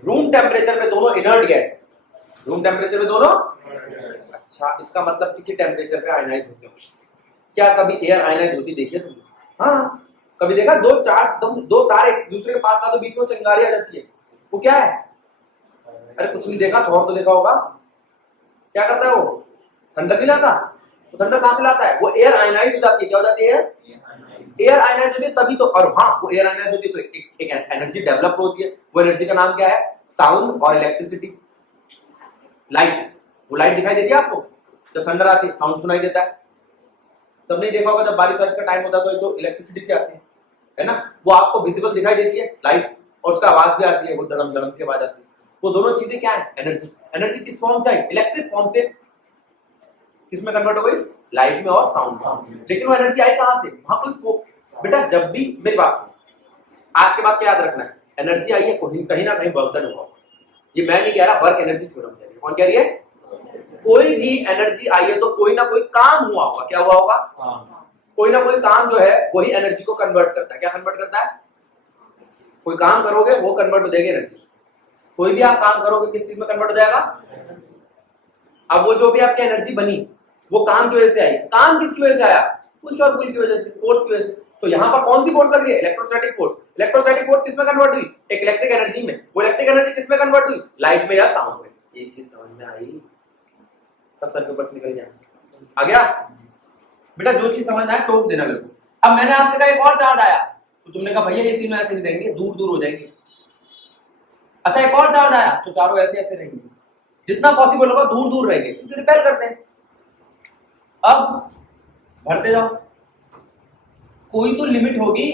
रूम टेम्परेचर पे दोनों इनर्ट गैस है। रूम टेम्परेचर पे दोनों, अच्छा इसका मतलब किसी टेम्परेचर पे आयनाइज होते हो। क्या कभी एयर आयनाइज होती देखिए तुमने? हाँ, कभी देखा? दो चार्ज, दो तार एक दूसरे के पास ला तो बीच में चिंगारी आ जाती है, वो क्या है? अरे कुछ नहीं देखा, थोड़ा तो देखा होगा। क्या करता है वो? थंडर नहीं लाता? तो थंडर कहां से लाता है? वो एयर आयनाइज हो जाती है। क्या हो जाती है? एयर आयनाइज होती है तभी तो। और हाँ, वो एयर आयनाइज होती है तो एक एनर्जी डेवलप होती है। वो एनर्जी का नाम क्या है? साउंड और इलेक्ट्रिसिटी, लाइट। वो लाइट दिखाई देती है आपको जब थंडर आती है, साउंड सुनाई देता है। सबने देखा होगा जब बारिश वारिश का टाइम होता है तो इलेक्ट्रिसिटी से आती है ना, वो आपको विजिबल दिखाई देती है लाइट, और उसका आवाज भी आती है, वो धड़म धड़म से आवाज आती है। वो दोनों चीजें क्या है? एनर्जी। एनर्जी किस फॉर्म से आई? इलेक्ट्रिक फॉर्म से। किस में कन्वर्ट हो गई? लाइट में और साउंड में। लेकिन वो एनर्जी आई कहां से? वहां कोई बेटा, जब भी मेरी बात सुनो, आज के बाद क्या याद रखना है? एनर्जी आई है कहीं ना कहीं वर्क डन हुआ। ये मैं नहीं कह रहा, वर्क एनर्जी थ्योरम कह रही है। कौन कह रही है? कोई भी एनर्जी आई है तो कोई ना कोई काम हुआ होगा। क्या हुआ होगा? कोई ना कोई काम जो है वही एनर्जी को कन्वर्ट करता है। क्या कन्वर्ट करता है? कोई काम करोगे वो कन्वर्ट हो जाएगी एनर्जी। कोई भी आप काम करोगे किस चीज में कन्वर्ट हो जाएगा? अब वो जो भी आपकी एनर्जी बनी वो काम की वजह से आई। काम किसकी वजह से आया? पुश और पुल की वजह से, फोर्स की वजह से। तो यहाँ पर कौन सी फोर्स लग रही है? Electrostatic force. इलेक्ट्रोस्टैटिक फोर्स किसमें कन्वर्ट हुई? एक इलेक्ट्रिक एनर्जी में। वो इलेक्ट्रिक एनर्जी किसमें कन्वर्ट हुई? लाइट में या साउंड में। ये चीज समझ में आई? सब सर के ऊपर से निकल गया, आ गया बेटा? जो चीज समझ आए टोक देना मेरे को। अब मैंने आपसे कहा एक और चार्ज आया, तो तुमने कहा भैया ये तीनों ऐसे नहीं रहेंगे, दूर दूर हो जाएंगे। अच्छा एक और चार्ज आया तो चारों ऐसे ऐसे रहेंगे, जितना पॉसिबल होगा दूर दूर रहेंगे, क्योंकि रिपेल करते हैं। अब भरते जाओ, कोई तो लिमिट होगी।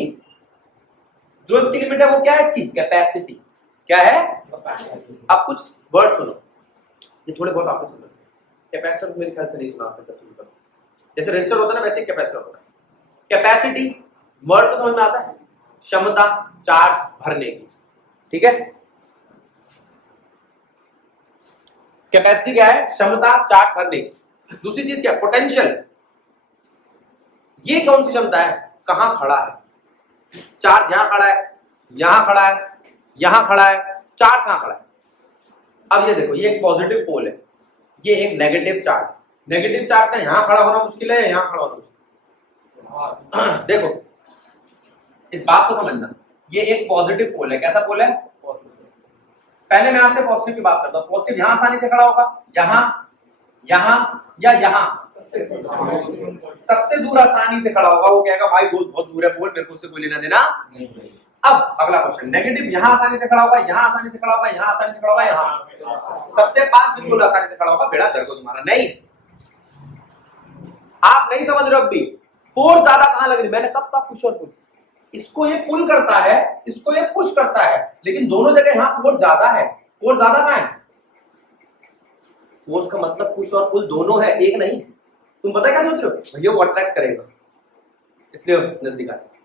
जो इसकी लिमिट है वो क्या है? इसकी कैपेसिटी। क्या है? अब कुछ वर्ड सुनो, ये थोड़े बहुत आपको सुनो। कैपेसिटर मेरे ख्याल से नहीं सुना सकता, सुनकर जैसे रेजिस्टर होता है ना वैसे कैपेसिटर होता है। कैपेसिटी वर्ड तो समझ में आता है, क्षमता चार्ज भरने की, ठीक है? कैपेसिटी क्या है? क्षमता चार्ज भरने की। दूसरी चीज क्या? पोटेंशियल। ये कौन सी क्षमता है? कहां खड़ा है चार्ज? यहां खड़ा है, यहां खड़ा है, यहां खड़ा है, चार्ज कहां खड़ा है? अब ये देखो, ये एक पॉजिटिव पोल है, ये एक नेगेटिव चार्ज। नेगेटिव चार्ज का यहां खड़ा होना मुश्किल है, यहां खड़ा होना मुश्किल है। देखो इस बात को समझना, ये एक पॉजिटिव पोल है। कैसा पोल है? पहले मैं आपसे पॉजिटिव की बात करता हूं। पॉजिटिव यहां आसानी से खड़ा होगा, यहां, यहां या यहां। सबसे दूर आसानी से खड़ा होगा, वो कहेगा भाई बहुत दूर है पोल, मेरे को उससे कोई लेना देना नहीं। अब अगला क्वेश्चन, नेगेटिव यहां आसानी से खड़ा होगा, यहां आसानी से खड़ा होगा, यहां आसानी से खड़ा होगा, यहां सबसे पास बिल्कुल आसानी से खड़ा होगा। बेड़ा दर्द हो तुम्हारा। नहीं, आप नहीं समझ रहे। अब भी फोर्स ज्यादा कहां लग रही? मैंने कब तक पुश और पुल, इसको ये पुल करता है, इसको ये पुश करता है, लेकिन दोनों जगह यहां फोर्स ज्यादा है। फोर्स ज्यादा कहां है? फोर्स का मतलब पुश और पुल दोनों है, एक नहीं। तुम पता क्या सोच रहे हो? भैया वो अट्रैक्ट करेगा इसलिए नजदीक आता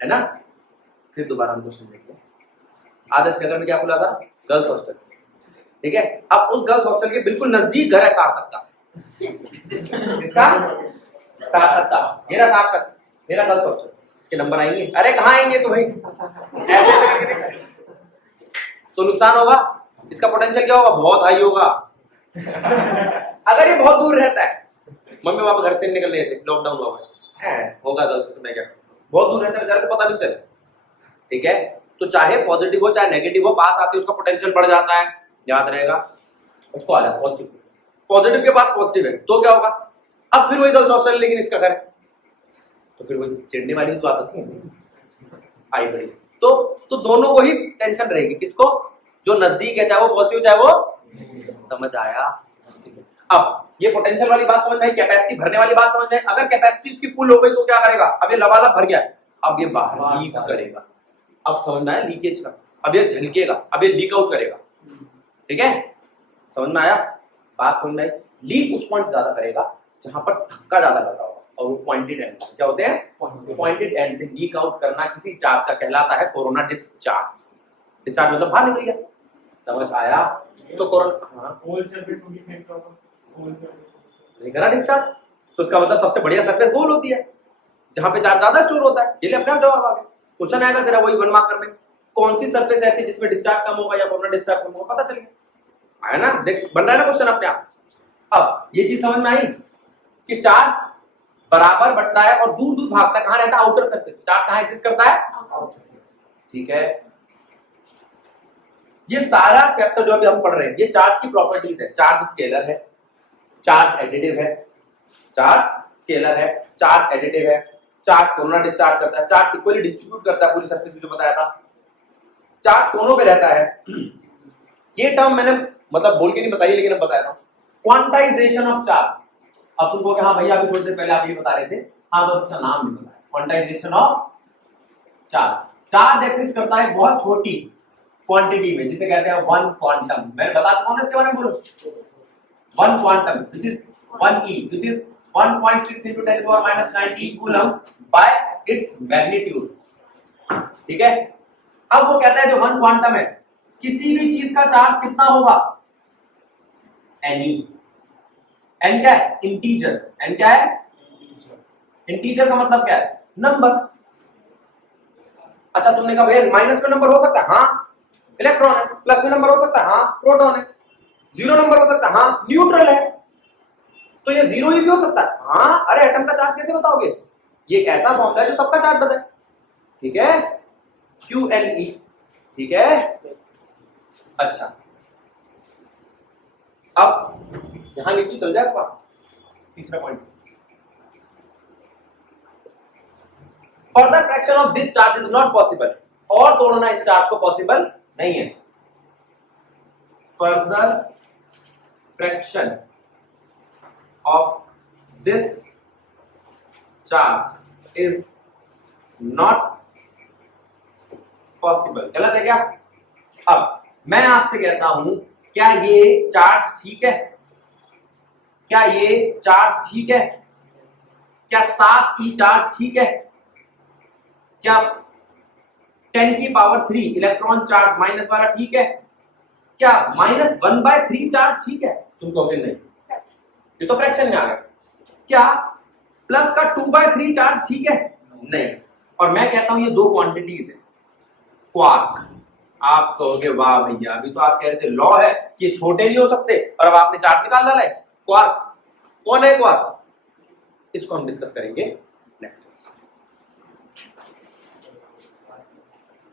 है ना। फिर दोबारा हम क्वेश्चन देखते हैं। आदर्श नगर में क्या खुला था? गर्ल्स हॉस्टल, ठीक है? अब उस गर्ल्स हॉस्टल के बिल्कुल नजदीक घर है सार्थक का। किसका? सार्थक का। मेरा सार्थक, मेरा गर्ल्स हॉस्टल। इसके नंबर आएंगे? अरे कहाँ आएंगे? तो भाई ऐसे ऐसे करके देखो, तो नुकसान होगा। इसका पोटेंशियल क्या होगा? बहुत हाई होगा। अगर ये बहुत दूर रहता है, मम्मी पापा घर से निकल रहे थे, लॉकडाउन हुआ होगा गर्ल्स हॉस्टल में, क्या बहुत दूर रहता है, बेचारे को पता भी चले, ठीक है? तो चाहे पॉजिटिव हो चाहे नेगेटिव हो, पास आते उसका पोटेंशियल बढ़ जाता है, याद रहेगा। उसको आ जाता पॉजिटिव। पॉजिटिव के पास पॉजिटिव है तो क्या होगा? अब फिर वही गर्ल्स हॉस्टल, लेकिन इसका घर, तो फिर वही चिढ़ने वाली बात होती है, आई बड़ी। तो दोनों को ही टेंशन रहेगी। किसको? जो नजदीक है, चाहे वो पॉजिटिव चाहे वो। समझ आया? अब ये पोटेंशियल वाली बात समझ में आई, कैपेसिटी भरने वाली बात समझ में आई। अगर कैपेसिटी इसकी फुल हो गई तो क्या करेगा? अब ये लबालब भर गया, अब ये बाहर लीक करेगा। अब समझ में आया लीकेज का? अब ये झलकेगा, अब ये लीक आउट करेगा, ठीक है? समझ में आया? बात समझ में आई? लीक उस पॉइंट ज्यादा करेगा जहां पर धक्का ज्यादा लगा होगा, और वो पॉइंटेड एंड क्या होते हैं, पॉइंटेड एंड से लीक आउट करना किसी चार्ज का कहलाता है कोरोना डिस्चार्ज। डिस्चार्ज मतलब बाहर निकल गया, समझ आया? तो कोरोना, हाँ होल सरफेस होगी फिर क्या होगा? होल सरफेस नहीं करा डिस्चार्ज, तो उसका मतलब सबसे बढ़िया सरफेस गोल होती है जहां पे चार्ज ज्यादा स्टोर होता है। ये ले अपने आप जवाब आ गया। क्वेश्चन आएगा तेरा वही 1 मार्कर में, कौन सी सरफेस ऐसी जिसमें डिस्चार्ज कम होगा या कोरोना डिस्चार्ज कम होगा, पता चल गया। आया ना, देख बन रहा है ना क्वेश्चन अपने आप। अब ये चीज समझ में आई कि चार्ज बराबर बढ़ता है और दूर दूर भागता है, कहां रहता है, आउटर सरफेस। चार्ज कहां एग्जिस्ट करता है, ठीक है। ये सारा चैप्टर जो अभी हम पढ़ रहे हैं ये चार्ज की प्रॉपर्टीज है। चार्ज स्केलर है, चार्ज एडिटिव है, चार्ज स्केलर है, चार्ज एडिटिव है, चार्ज कोरोना डिस्चार्ज करता है, चार्ज इक्वली डिस्ट्रीब्यूट करता है पूरी सरफेस में जो बताया था, चार्ज कोनों पे रहता है। ये टर्म मैंने मतलब बोल के नहीं बताई लेकिन अब बताया था, क्वांटाइजेशन ऑफ चार्ज। अब तुम कहोगे हाँ भैया अभी थोड़ी देर पहले आप ये बता रहे थे, हाँ बस इसका नाम नहीं पता है, quantization of charge. Charge exist करता है बहुत छोटी क्वांटिटी में जिसे कहते हैं 1 क्वांटम। मैं बता चुका हूं इसके बारे में, बोलो 1 quantum which is 1 e which is 1.6 into 10 power minus 19 coulomb bye its magnitude, ठीक है। अब वो कहता है जो 1 क्वांटम है किसी भी चीज का चार्ज कितना होगा, एनी। एन क्या है, इंटीजर। एन क्या है, इंटीजर का मतलब क्या है, नंबर। अच्छा तुमने कहा भैया माइनस में नंबर हो सकता है, हाँ इलेक्ट्रॉन है, प्लस में नंबर हो सकता है, हाँ प्रोटॉन है, जीरो नंबर हो सकता है, हाँ न्यूट्रल है, तो ये जीरो ही भी हो सकता है, हाँ। अरे एटम का चार्ज कैसे बताओगे, ये एक ऐसा फॉर्मूला है जो सबका चार्ज बताए, ठीक है, QNE, ठीक है। अच्छा अब यहां लिख चल जाएगा तीसरा point, further fraction of this charge is not possible. और तोड़ना इस चार्ज को पॉसिबल नहीं है। Further fraction of this charge is not possible. गलत है क्या? अब मैं आपसे कहता हूं क्या ये चार्ज ठीक है, क्या ये चार्ज ठीक है, क्या 7e चार्ज ठीक है, क्या 10 की पावर 3 इलेक्ट्रॉन चार्ज माइनस वाला ठीक है, क्या -1/3 चार्ज ठीक है? तुम कहोगे नहीं, ये तो फ्रैक्शन में आ गया। क्या प्लस का 2/3 चार्ज ठीक है? नहीं। और मैं कहता हूं ये दो क्वांटिटीज है, क्वार्क। आप कहोगे वाह भैया अभी तो आप कह रहे थे लॉ है कि ये छोटे नहीं हो सकते और अब आपने चार्ट निकाल डाला है। क्वार्क कौन है क्वार्क, इसको हम डिस्कस करेंगे नेक्स्ट क्लास में।